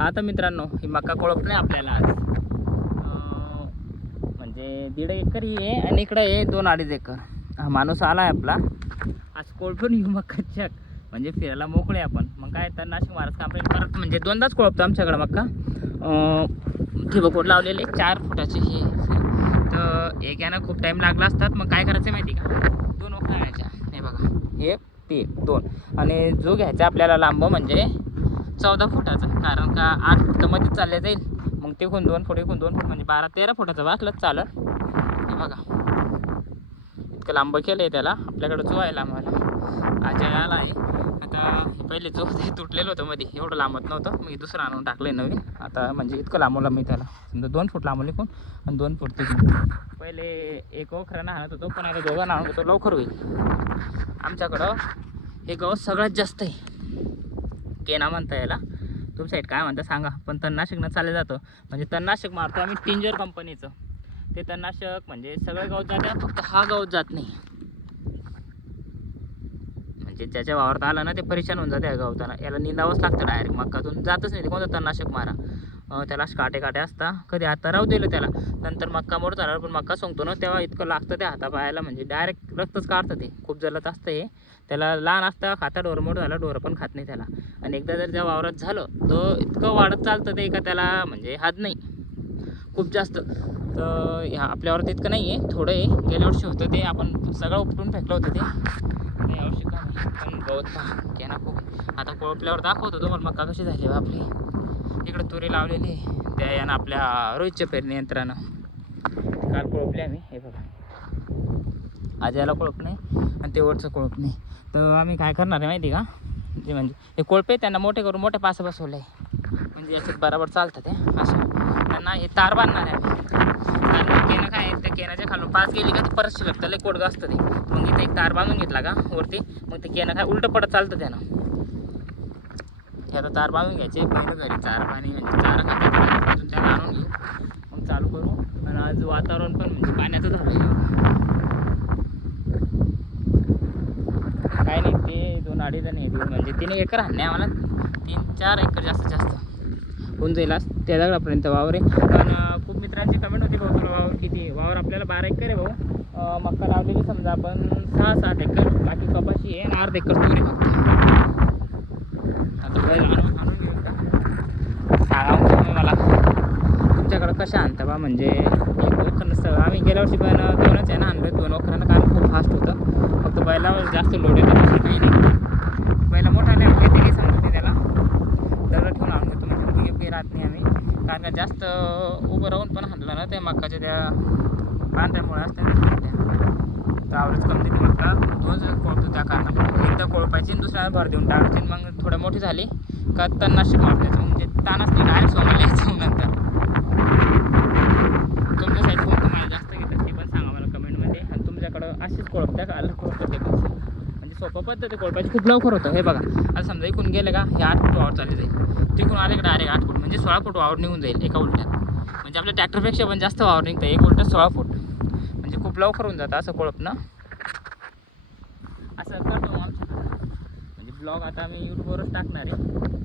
आता मित्रांनो ही मका कोळपणे आपल्याला आज म्हणजे 1.5 एकर ही आहे आणि इकडं आहे 2-2.5 एकर. हा माणूस आला आहे आपला आज कोळपून येऊ मका चक म्हणजे फिरायला मोकळे आपण. मग काय तर नाशिक महाराज कंपनी परत म्हणजे 2दाच कोळपतो आमच्याकडं मक्का. ठिबक लावलेले 4 फुटाचे हे तर एक यानं खूप टाईम लागला असतात. मग काय करायचं माहिती का 2 ओखळ्या आणायच्या. हे बघा हे ते 2 आणि जो घ्यायचा आपल्याला लांब म्हणजे 14 फुटाचा कारण का 8 फूट मध्ये चालले जाईल. मग ते कोण 2 फूट एकूण 2 फूट म्हणजे 12-13 फुटाचं वाचलंच चालेल. हे बघा इतकं लांब केलं आहे त्याला आपल्याकडं जो आहे लांब अजय आला आहे. आता पहिले जो ते तुटलेलं होतं मध्ये एवढं लांबत नव्हतं मी दुसरं आणून टाकलं आहे नवीन. आता म्हणजे इतकं लांबवलं मी त्याला समजा 2 फूट लांबवले कोण आणि 2 फूट तिकडून. पहिले एक ओखरानं आणत होतो पण आता दोघांना आणत होतो लवकर होईल. आमच्याकडं हे गवत सगळ्यात जास्त आहे केना म्हणता याला. तुमच्या साईड काय म्हणता सांगा. पण तणनाशकनं चाललं जातं म्हणजे तणनाशक मारतो आम्ही टिंजर कंपनीचं. ते तणनाशक म्हणजे सगळं गवत जातं फक्त हा गवत जात नाही. म्हणजे ज्याच्या वावरात आलं ना ते परेशान होऊन जाते गवताना. याला निंदावंच लागतं डायरेक्ट मक्कातून जातच नाही ते कोणतं तणनाशक मारा. त्याला काटे असता कधी आता राहू दिलं त्याला नंतर मक्का मोड झाला पण मक्का सोंगतो ना तेव्हा इतकं लागतं त्या हातापायाला म्हणजे डायरेक्ट रक्तच काढतं ते. खूप जलत असतं हे. त्याला लहान असतं खाता ढोर मोड झाला ढोर पण खात नाही त्याला. आणि एकदा जर त्या वावरात झालं तर इतकं वाढत चालतं ते का त्याला म्हणजे हात नाही खूप जास्त. तर ह्या आपल्यावर इतकं नाही आहे थोडं आहे. गेल्या वर्षी होतं ते आपण सगळं उपटून फेकलं होतं ते यावर्षी का पण गवत पहा केना खूप. आता कोळपल्यावर दाखवतो तुम्हाला मक्का कशी झाली आपली. इकडे तुरी लावलेली त्या यानं आपल्या रोहितच्या पेरणी यंत्रानं काल कोळपले आम्ही. हे बघा आज्याला कोळप नाही आणि ते वरचं कोळप नाही. तर आम्ही काय करणार आहे माहिती का ते म्हणजे हे कोळपे त्यांना मोठे करून मोठे पासं बसवले म्हणजे याच्यात बरोबर चालतं ते असं. त्यांना हे तार बांधणार आहे कारण केनं काय आहे त्या केनाच्या खालून पास गेली का ते परत शिलक त्याला कोडगं असतं ते. मग इथे एक तार बांधून घेतला का वरती मग ते केनं काय उलटं पडत चालतं त्यानं. आता तार बांधून घ्यायचे पहिलं घरी चारा पाणी म्हणजे चारा खातात त्याला आणून घेऊ मग चालू करू. आणि आज वातावरण पण म्हणजे पाण्याचं झालं काय नाही ते 2-2.5 जण येतील म्हणजे 3 एकर हाणणे आम्हाला 3-4 एकर जास्त होऊन जाईल आज त्या दगडापर्यंत वावर आहे. पण खूप मित्रांची कमेंट होती भाऊ तुला वावर किती वावर आपल्याला 12 एकर आहे भाऊ. मक्का लावलेली समजा आपण 6-7 एकर बाकी कपाशी आहे आणि 1/2 एकर तुरी फक्त. आता पहिले आणून घेऊन का सांगा तुम्ही मला तुमच्याकडं कशा आणता बा म्हणजे एक ओखर नसतं. आम्ही गेल्या वर्षी पण 2च आहे ना आणलं 2 ओखरानं कारण खूप फास्ट होतं फक्त बैलावर जास्त लोड येतं दुसरं काही नाही. बैला मोठा नाही ते काही समजत नाही त्याला दगड ठेवून आणून घेतो म्हणजे योग्य राहत नाही आम्ही कारण का जास्त उभं राहून पण हाणलं ना त्या मक्काच्या त्या बांध्यामुळे असतात तर आवडच कमी देते मक्का 2 कोळपतो त्या कारणामुळे. एकदा कोळपायची आणि दुसऱ्याला भर देऊन टाकायची मग थोडं मोठी झाली का तणनाशक मारण्याचं म्हणजे ताणच नाही डायरेक्ट सोंगायला यायचं नंतर. तुमच्या साईड कोण तुम्हाला जास्त घेतात ते पण सांगा मला कमेंटमध्ये. आणि तुमच्याकडं अशीच कोळपत्या का अलग कोळपत ते म्हणजे सोपं पद्धत कोळपायची खूप लवकर होतं. हे बघा आता समजा इकडून गेलं का हे 8 फूट वावर चालली जाईल तिकडून आले का डायरेक्ट 8 फूट म्हणजे 16 फूट वावर निघून जाईल एका उलट्यात. म्हणजे आपल्या ट्रॅक्टरपेक्षा पण जास्त वावर निघतं एक उलट्यात 16 फूट म्हणजे खूप लवकर होऊन जातं असं कोळपणं. असं करतो आमच्याकडं म्हणजे ब्लॉग आता आम्ही यूट्यूबवरच टाकणार आहे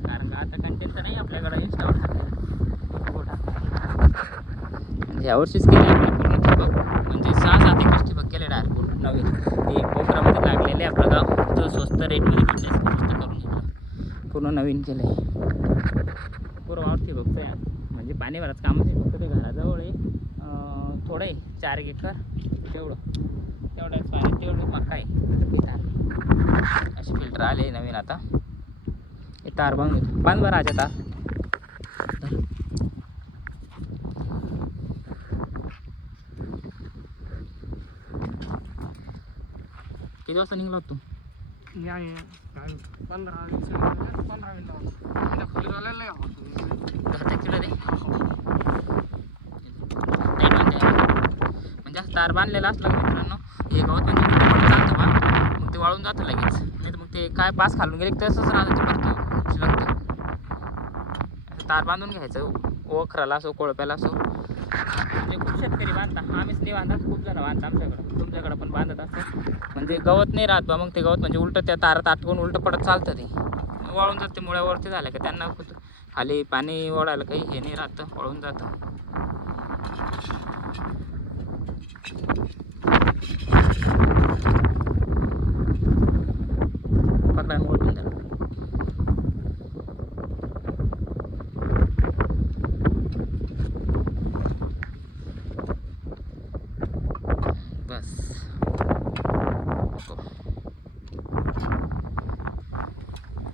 कारण का आता कंटेंट तर नाही आपल्याकडं इंस्टावर टाकणार. म्हणजे यावर्षीच केले आपलं पूर्ण ठिबक म्हणजे 6-7 एकर ठिबक केले डायरेक्ट पूर्ण नवीन. ते कोपरामध्ये लागलेले आपलं गाव जो स्वस्त रेटमध्ये भेटले करून घेतलं पूर्ण नवीन केलं आहे पूर्ण वावर ठिबकचं आहे. म्हणजे पाणी भरायचं कामच आहे फक्त ते घराजवळ आहे थोडं आहे 4 एकर तेवढंच पाणी तेवढं मक्का आहे. असे फिल्टर आले नवीन आता हे तार बांधून बांध बरं राजा तार. किती वाजता निघला तू? 15 म्हणजे तार बांधलेला असलं मित्रांनो हे गवत म्हणजे चालतं बा मग ते वाळून जातं लगेच नाही तर मग ते काय पास खालून गेले तसंच राहतं ते भरतं शिलकतं. असं तार बांधून घ्यायचं ओखराला असो कोळप्याला असो म्हणजे खूप शेतकरी बांधतात. आम्हीच नाही बांधतात खूप जण बांधतात आमच्याकडं तुमच्याकडं पण बांधत असतं म्हणजे गवत नाही राहत बा. मग ते गवत म्हणजे उलटं त्या तारात आटकून उलटं पडत चालतं ते वाळून जातं ते मुळ्यावरती झालं का त्यांना खाली पाणी ओढायला काही हे नाही राहतं, पळून जातं. पकडा ओढून द्या. बस नको.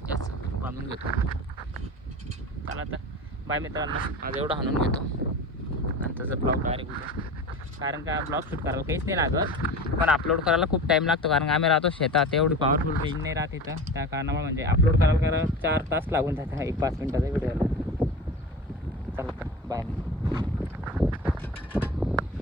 जास्त बांधून घेतो. चला तर बाय मित्रांनो, आज एवढं हाणून घेतो, नंतरचा ब्लॉग डायरेक्ट उद्या. कारण का ब्लॉग शूट करायला काहीच नाही लागत, पण अपलोड करायला खूप टाईम लागतो. कारण आम्ही राहतो शेतात, एवढी पॉवरफुल रेंज नाही राहत इथं. त्या कारणामुळे म्हणजे अपलोड करायला 4 तास लागून जातात एक 5 मिनिटाचा व्हिडिओला. चला तर बाय.